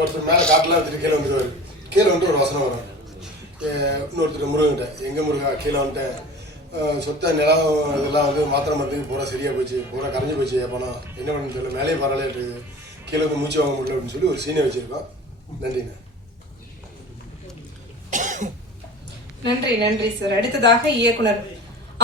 ஒருத்தர் மேலே காட்டெலாம் எடுத்துகிட்டு கீழே வந்துடுவார் கீழே வந்துட்டு ஒரு வசனம் வரும். இன்னொருத்தர் முருகன்ட்ட எங்கே முருகா? கீழே வந்துட்டேன். சொத்த நிலம் இதெல்லாம் வந்து மாத்திரை மருந்துக்கு பூரா சரியாக போச்சு பூரா கரைஞ்சி போச்சு என் பணம் என்ன பண்ணு தெரியல மேலே பரவாயில்ல இருக்குது கீழே வந்து மூச்சு வாங்க முடியல அப்படின்னு சொல்லி ஒரு சீனை வச்சுருக்கோம். நன்றிண்ணா நன்றி நன்றி சார் அடுத்ததாக இயக்குனர்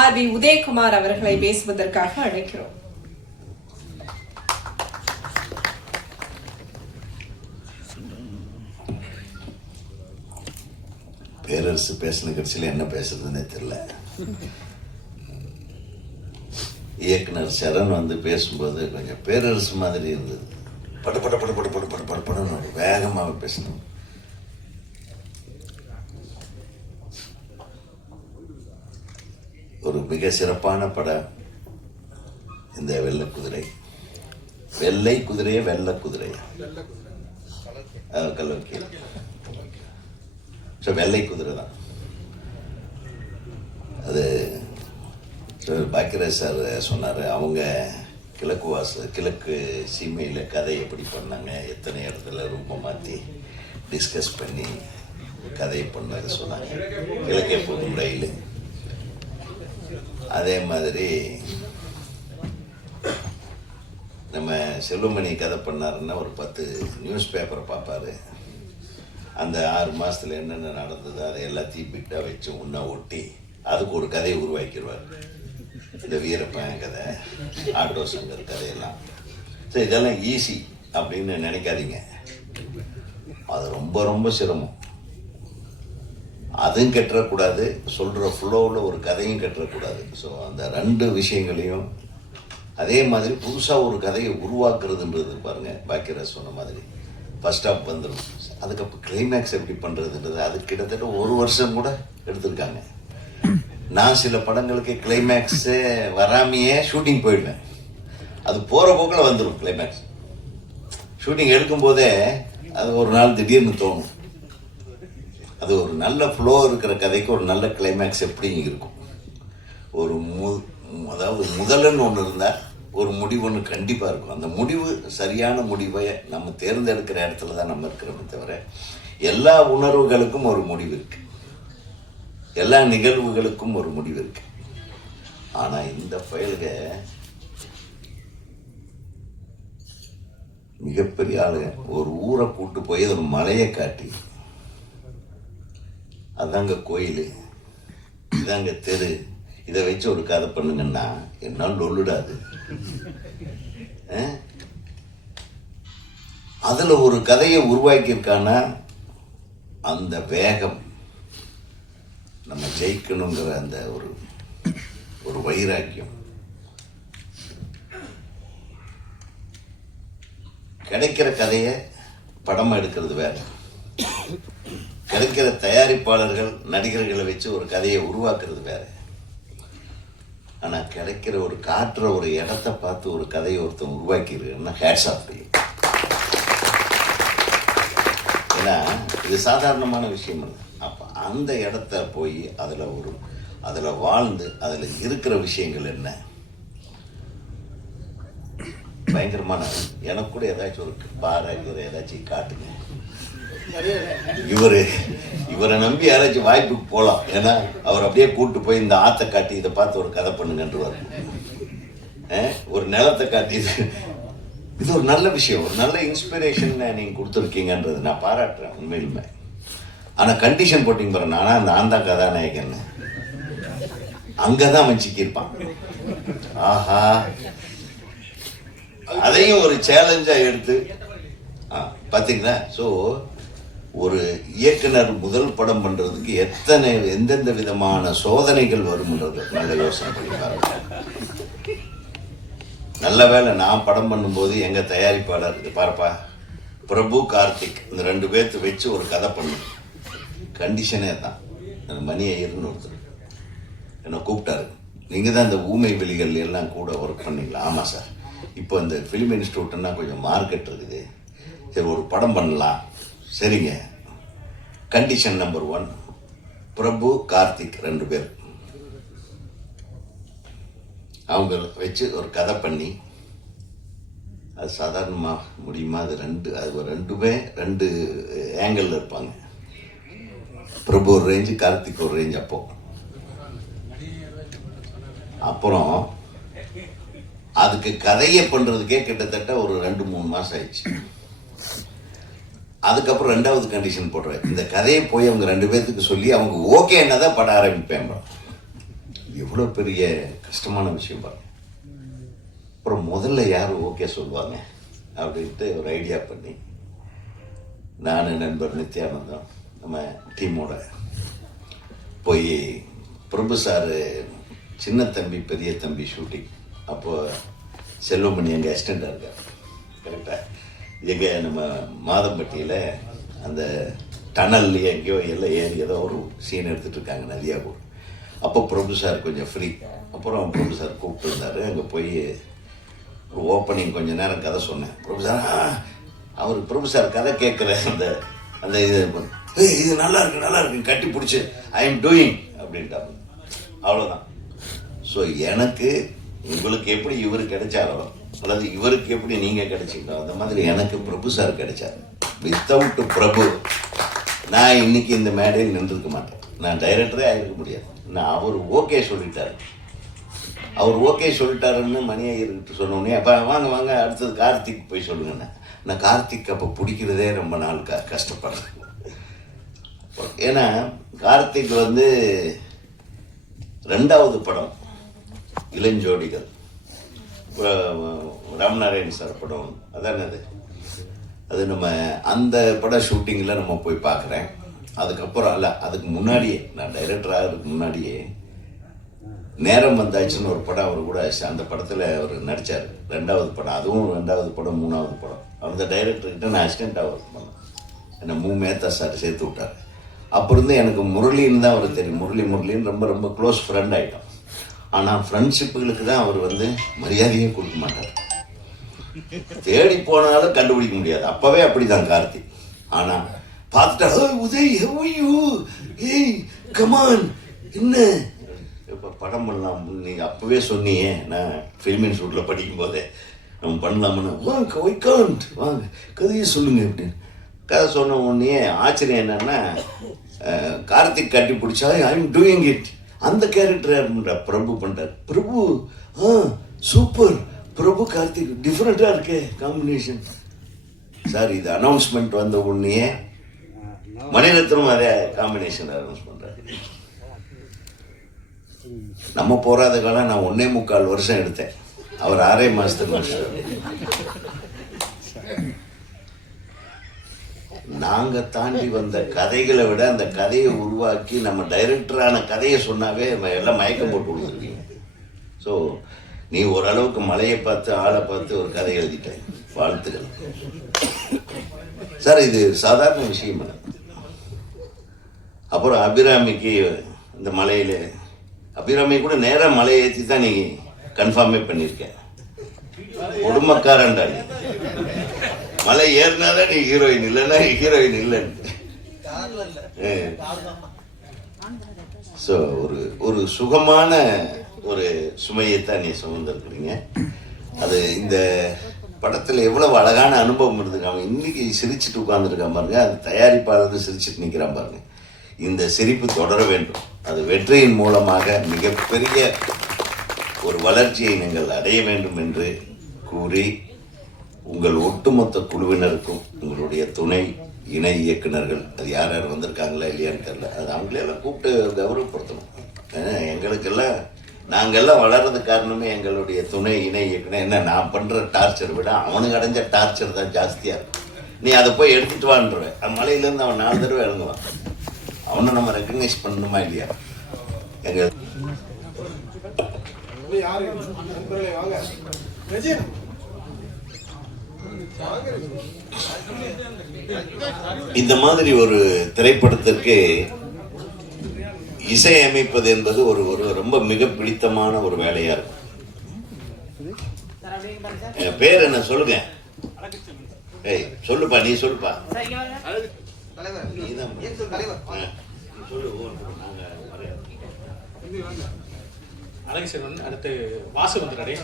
ஆர் வி உதயகுமார் அவர்களை பேசுவதற்காக அழைக்கிறோம். பேரரசு பேசின கட்சியில் என்ன பேசுறதுன்னே தெரில இயக்குனர் சரண் வந்து பேசும்போது கொஞ்சம் பேரரசு மாதிரி இருந்தது. படு பட படு படு படு படு படு படன்னு வேகமாக பேசணும் ஒரு மிக சிறப்பான படம் இந்த வெள்ளை குதிரை. வெள்ளை குதிரையே வெள்ளை குதிரையா? கலக்கி வெள்ளை குதிரை தான். அது பாக்கியராஜ் சார் சொன்னார் அவங்க கிழக்கு வாச கிழக்கு சீமையில் கதை எப்படி பண்ணாங்க எத்தனை இடத்துல ரொம்ப மாற்றி டிஸ்கஸ் பண்ணி கதையை பண்ணது சொன்னாங்க. கிழக்கே போகும் ரயில். அதே மாதிரி நம்ம செல்வமணி கதை பண்ணாருன்னா ஒரு பத்து நியூஸ் பேப்பரை பார்ப்பாரு. அந்த ஆறு மாதத்தில் என்னென்ன நடந்தது அதை எல்லாத்தையும் பிட்டாக வச்சு ஒன்றா ஒட்டி அதுக்கு ஒரு கதையை உருவாக்கிடுவார். இந்த வீரப்பன் கதை ஆட்டோ சங்கர் கதையெல்லாம். சரி இதெல்லாம் ஈஸி அப்படின்னு நினைக்காதீங்க. அது ரொம்ப ரொம்ப சிரமம். அதுவும் கட்டுறக்கூடாது சொல்கிற ஃப்ளோவில் ஒரு கதையும் கட்டுறக்கூடாது. ஸோ அந்த ரெண்டு விஷயங்களையும் அதே மாதிரி புதுசாக ஒரு கதையை உருவாக்குறதுன்றது பாருங்கள் பாக்கியராஜ் சொன்ன மாதிரி. பஸ் ஸ்டாப் வந்துடும் அதுக்கப்புறம் கிளைமேக்ஸ் எப்படி பண்ணுறதுன்றது அது கிட்டத்தட்ட ஒரு வருஷம் கூட எடுத்திருக்காங்க. நான் சில படங்களுக்கு கிளைமேக்ஸே வராமையே ஷூட்டிங் போயிடுவேன். அது போகிற போக்கில் வந்துடும் கிளைமேக்ஸ் ஷூட்டிங் எடுக்கும்போதே அது ஒரு நாள் திடீர்னு தோணும். அது ஒரு நல்ல ஃப்ளோ இருக்கிற கதைக்கு ஒரு நல்ல கிளைமேக்ஸ் எப்படி இருக்கும். ஒரு மு அதாவது முதலுன்னு ஒன்று இருந்தால் ஒரு முடிவுன்னு கண்டிப்பாக இருக்கும். அந்த முடிவு சரியான முடிவை நம்ம தேர்ந்தெடுக்கிற இடத்துல தான் நம்ம இருக்கிறோமே தவிர எல்லா உணர்வுகளுக்கும் ஒரு முடிவு இருக்கு. எல்லா நிகழ்வுகளுக்கும் ஒரு முடிவு இருக்கு. ஆனால் இந்த பயலுக மிகப்பெரிய ஆளுங்க ஒரு ஊரை கூட்டு போய் ஒரு மலையை காட்டி அதாங்க கோயில் இதாங்க தெரு இதை வச்சு ஒரு கதை பண்ணுங்கன்னா என்னால் லொல்லுடாது. அதில் ஒரு கதையை உருவாக்கியிருக்கானா? அந்த வேகம் நம்ம ஜெயிக்கணுங்கிற அந்த ஒரு ஒரு வைராக்கியம். கிடைக்கிற கதையை படமாக எடுக்கிறது வேற. கிடைக்கிற தயாரிப்பாளர்கள் நடிகர்களை வச்சு ஒரு கதையை உருவாக்குறது வேற. ஆனால் கிடைக்கிற ஒரு காட்டுற ஒரு இடத்த பார்த்து ஒரு கதையை ஒருத்தன் உருவாக்கியிருக்கான்னா ஹேட்ஸ் ஆஃப் ஏன்னா இது சாதாரணமான விஷயம் இல்லை அப்போ அந்த இடத்த போய் அதில் ஒரு அதில் வாழ்ந்து அதில் இருக்கிற விஷயங்கள் என்ன? பயங்கரமான எனக்கு கூட ஏதாச்சும் ஒரு பாறை ஏதாச்சும் காட்டுங்க. இவரு இவரை நம்பி யாராச்சும் வாய்ப்புக்கு போகலாம் ஏன்னா அவர் அப்படியே கூட்டு போய் இந்த ஆற்றை காட்டி இதை பார்த்து ஒரு கதை பண்ணுங்கன்றவர். ஒரு நிலத்தை காட்டி இது. இது ஒரு நல்ல விஷயம். ஒரு நல்ல இன்ஸ்பிரேஷன் நீங்கள் கொடுத்துருக்கீங்கன்றது நான் பாராட்டுறேன் உண்மையிலுமே. ஆனால் கண்டிஷன் போட்டிங்க பாரு நானா அந்த ஆந்தா கதாநாயகன். அங்கதான் அவன் சிக்கியிருப்பான். ஆஹா. அதையும் ஒரு சேலஞ்சாக எடுத்து ஆ, பாத்தீங்களா? ஸோ ஒரு இயக்குனர் முதல் படம் பண்ணுறதுக்கு எத்தனை எந்தெந்த விதமான சோதனைகள் வரும்ன்றது நல்ல யோசனை பண்ணி நல்ல வேளை நான் படம் பண்ணும்போது எங்கள் தயாரிப்பாளர் இது பாருப்பா பிரபு கார்த்திக் இந்த ரெண்டு பேர்த்து வச்சு ஒரு கதை பண்ணு கண்டிஷனே தான் அந்த மணி ஐயர்னு ஒருத்தர் என்னை கூப்பிட்டாரு. நீங்கள் தான் இந்த ஊமை வெளிகள் எல்லாம் கூட ஒர்க் பண்ணீங்களா? ஆமாம் சார். இப்போ இந்த ஃபிலிம் இன்ஸ்டியூட்னா கொஞ்சம் மார்க்கெட் இருக்குது. சரி ஒரு படம் பண்ணலாம். சரிங்க. Condition number one Prabhu Karthik ரெண்டு பேர். அவங்க வச்சு ஒரு கதை பண்ணி அது சாதாரணமாக முடியுமா? அது ரெண்டு அது ரெண்டுமே ரெண்டு ஏங்கிளில் இருப்பாங்க. பிரபு ஒரு ரேஞ்சு கார்த்திக் ஒரு ரேஞ்ச் அப்போ. அப்புறம் அதுக்கு கதையை பண்ணுறதுக்கே கிட்டத்தட்ட ஒரு ரெண்டு மூணு மாதம் ஆயிடுச்சு. அதுக்கப்புறம் ரெண்டாவது கண்டிஷன் போடுறேன் இந்த கதையை போய் அவங்க ரெண்டு பேர்த்துக்கு சொல்லி அவங்க ஓகே என்ன தான் பட ஆரம்பிப்பேன் எவ்வளோ பெரிய கஷ்டமான விஷயம் பாருங்க. அப்புறம் முதல்ல யார் ஓகே சொல்லுவாங்க? அப்படின்ட்டு ஒரு ஐடியா பண்ணி நான் நண்பர் நித்யானந்தம் நம்ம டீமோட போய் பிரபு சார் சின்ன தம்பி பெரிய தம்பி ஷூட்டிங் அப்போது செல்வமணி எங்கள் அசிஸ்டண்ட்டாக இருக்கார். கரெக்டாக எங்கே நம்ம மாதம்பட்டியில் அந்த டனல் எங்கேயோ எல்லாம் ஏறி ஏதோ ஒரு சீன் எடுத்துகிட்டு இருக்காங்க நதியாபூர் அப்போ பிரபு சார் கொஞ்சம் ஃப்ரீ அப்புறம் பிரபு சார் கூப்பிட்டுருந்தாரு. அங்கே போய் ஒரு ஓப்பனிங் கொஞ்ச நேரம் கதை சொன்னேன். பிரபு சார் அவர் பிரபு சார் கதை கேட்குற அந்த அந்த இது "ஏய், இது நல்லா இருக்கு நல்லா இருக்கு கட்டி பிடிச்சி. ஐ எம் டூயிங் அப்படின்ட்டாங்க அவ்வளோதான் ஸோ எனக்கு உங்களுக்கு எப்படி இவர் கிடைச்சாரோ அதாவது இவருக்கு எப்படி நீங்கள் கிடைச்சிங்களோ அந்த மாதிரி எனக்கு பிரபு சார் கிடைச்சார். வித்தவுட் பிரபு நான் இன்னைக்கு இந்த மேடையில் நின்றுருக்க மாட்டேன். நான் டைரக்டரே ஆகிருக்க முடியாது. நான் அவர் ஓகே சொல்லிட்டாரு. அவர் ஓகே சொல்லிட்டாருன்னு மணி ஐயர்கிட்ட சொன்னோடனே அப்போ வாங்க வாங்க அடுத்தது கார்த்திக் போய் சொல்லுங்கண்ணே. நான் கார்த்திக் அப்போ பிடிக்கிறதே ரொம்ப நாள் க கஷ்டப்படுறேன். ஏன்னா கார்த்திக் வந்து ரெண்டாவது படம் இளஞ்சோடிகள். ராமநாராயண் சார் படம் அதானே அது? அது நம்ம அந்த பட ஷூட்டிங்கில் நம்ம போய் பார்க்குறேன் அதுக்கப்புறம் அல்ல அதுக்கு முன்னாடியே நான் டைரக்டர் ஆகிறதுக்கு முன்னாடியே நேரம் வந்தாச்சுன்னு ஒரு படம் அவர் கூட அந்த படத்தில் அவர் நடித்தார் ரெண்டாவது படம் அதுவும் ரெண்டாவது படம் மூணாவது படம். அந்த டைரக்டர்கிட்ட நான் அசிஸ்டண்ட்டாக ஒர்க் பண்ணேன். என்னை மூ. மேத்தா சார் சேர்த்து விட்டார். அப்போ இருந்து எனக்கு முரளின்னு தான் அவர் தெரியும். முரளி முரளின்னு ரொம்ப ரொம்ப க்ளோஸ் ஃப்ரெண்ட் ஆகிட்டோம் ஆனால் ஃப்ரெண்ட்ஷிப்புகளுக்கு தான் அவர் வந்து மரியாதையே கொடுக்க மாட்டார். தேடி போனாலும் கண்டுபிடிக்க முடியாது. அப்பவே அப்படிதான் கார்த்தி. ஆனா பார்த்துட்டா உதய் ஹெவ்யூ ஏய் கமான் என்ன? இப்போ படம் பண்ணலாம் நீ அப்பவே சொன்னியே நான் ஃபிலிம் இன்ஸ்டியூட்டில் படிக்கும் போதே நம்ம பண்ணலாம்னு வாங்க ஒய்காண்ட் வாங்க கதையை சொல்லுங்க அப்படின்னு. கதை சொன்ன உடனே ஆச்சரியம் என்னன்னா கார்த்திக் கட்டி பிடிச்சா ஐ எம் டூயிங் இட் அந்த கேரக்டர் பிரபு பண்றார். பிரபு ஆ சூப்பர் பிரபு கார்த்திக் டிஃப்ரெண்ட்டாக இருக்கே காம்பினேஷன் சார் இது அனௌன்ஸ்மெண்ட் வந்த உடனே மணிரத்னம் அதே காம்பினேஷன் அனௌன்ஸ் பண்ணுறாரு நம்ம போராத காலம் நான் ஒன்னே முக்கால் வருஷம் எடுத்தேன். அவர் ஆறே மாதத்துக்கு வருஷம் நாங்கள் தாண்டி வந்த கதைகளை விட அந்த கதையை உருவாக்கி நம்ம டைரக்டரான கதையை சொன்னாவே எல்லாம் மயக்கம் போட்டு விழுந்துருக்கீங்க ஸோ நீ ஓரளவுக்கு மலையை பார்த்து ஆளை பார்த்து ஒரு கதை எழுதிட்ட வாழ்த்துக்கள். சார் இது சாதாரண விஷயம் இல்லை. அப்புறம் அபிராமிக்கு இந்த மலையில் அபிராமி கூட நேராக மலையை ஏற்றி தான் நீ கன்ஃபார்மே பண்ணியிருக்கேன். குடும்பக்காரன்டா நீ. மலை ஏறினாதான் நீ ஹீரோயின் இல்லைன்னா ஹீரோயின் இல்லைன்னு. ஸோ ஒரு ஒரு சுகமான ஒரு சுமையைத்தான் நீ சுமந்திருக்கிறீங்க. அது இந்த படத்தில் எவ்வளவு அழகான அனுபவம் இருந்துங்க அவன் இன்னைக்கு சிரிச்சிட்டு உட்கார்ந்துருக்கான் பாருங்க. அது தயாரிப்பாளர் சிரிச்சிட்டு நிற்கிறான் பாருங்க. இந்த சிரிப்பு தொடர வேண்டும். அது வெற்றியின் மூலமாக மிகப்பெரிய ஒரு வளர்ச்சியை நீங்கள் அடைய வேண்டும் என்று கூறி உங்கள் ஒட்டுமொத்த குழுவினருக்கும் உங்களுடைய துணை இணை இயக்குனர்கள் அது யார் யார் வந்திருக்காங்களா இல்லையான்னு தெரில அது அவங்களே எல்லாம் கூப்பிட்டு கௌரவப்படுத்தணும். ஏன்னா எங்களுக்கெல்லாம் நாங்கள்லாம் வளர்றது காரணமே எங்களுடைய துணை இணை இயக்குனர். என்ன நான் பண்ணுற டார்ச்சர் விட அவனுக்கு அடைஞ்ச டார்ச்சர் தான் ஜாஸ்தியாக இருக்கும் நீ அதை போய் எடுத்துட்டு வான்றுவேன். அந்த மலையிலேருந்து அவன் நாலு தடவை இறங்குவான். அவனை நம்ம ரெக்கக்னைஸ் பண்ணணுமா இல்லையா? எங்கள் யாரு? நண்பர்களே வாங்க இந்த மாதிரி ஒரு திரைப்படத்திற்கு இசை அமைப்பது என்பது ஒரு ஒரு ரொம்ப மிக பிடித்தமான ஒரு வேலையா இருக்கும் என் பேர் என்ன சொல்லுங்க? ஏய் சொல்லுப்பா நீ சொல்லுப்பா. அழகு செல்வன் அடுத்து வாசு வந்துடாடே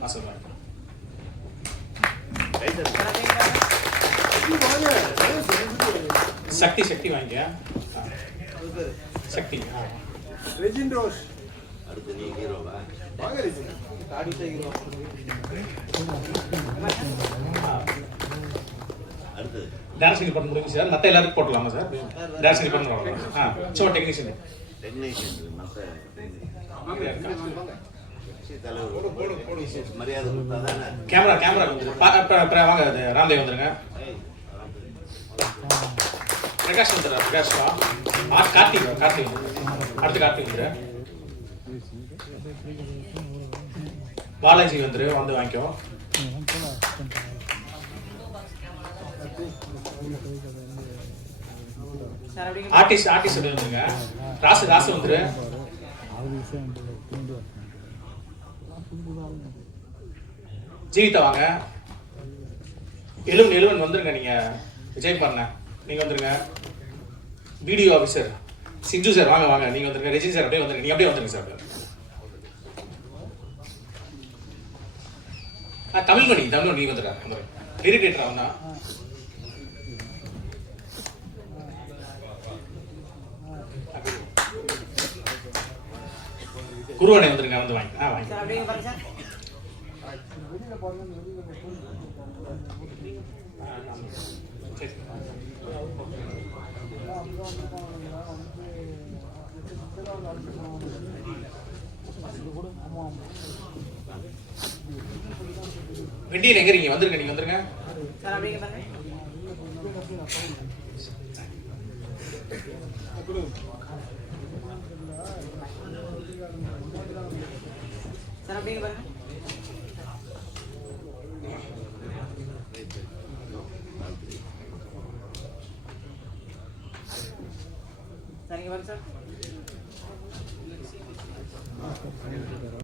வாசு சக்தி சக்தி வாங்கிக்க ஆ. சக்தி. ரெஜின் ரோஷ் அடுத்து நீ ஹீரோவா வாங்க ரெஜின். அடுத்தது டான்ஸிங் பண்ண முடியுங்க சார். மற்ற எல்லாருக்கும் போட்டலாமா சார்? டான்ஸிங் பண்ணுறோம் ஆ. சோ டெக்னீஷியன் டெக்னீஷியன் மற்ற கேமரா கேமரா வாங்க ராம்தேவ் வந்துருங்க. பிரகாஷ் வந்துடுறா பிரகாஷ் வா. ஆ கார்த்திக் வா, கார்த்திக். அடுத்து கார்த்திக் வந்துரு. பாலாஜி வந்துரு வந்து வாங்கிக்கோ. ஆர்டிஸ்ட் ஆர்டிஸ்ட் வந்துருங்க. ராசு ராசு வந்துரு. ஜீவிதா வாங்க. எழுவன் எழுவன் வந்துருங்க நீங்கள் விஜய் பண்ண. நீங்கள் வந்துருங்க. பிடிஓ ஆஃபீஸர் சிஞ்சு சார் வாங்க வாங்க. நீங்கள் வந்துருங்க. ரெஜின் சார் அப்படியே வந்துருங்க. நீங்கள் அப்படியே வந்துருங்க சார். ஆ தமிழ்மணி தமிழ்மணி நீ வந்துடுறா வந்துடுங்க இரிட்டேட்டர் அவனா குருவனை வந்துருங்க. வந்து வாங்க ஆ வாங்க சரி. வெண்டியன் எங்க இருக்கீங்க? வந்துருங்க நீங்க வந்துருங்க. சரிங்க பாருங்க.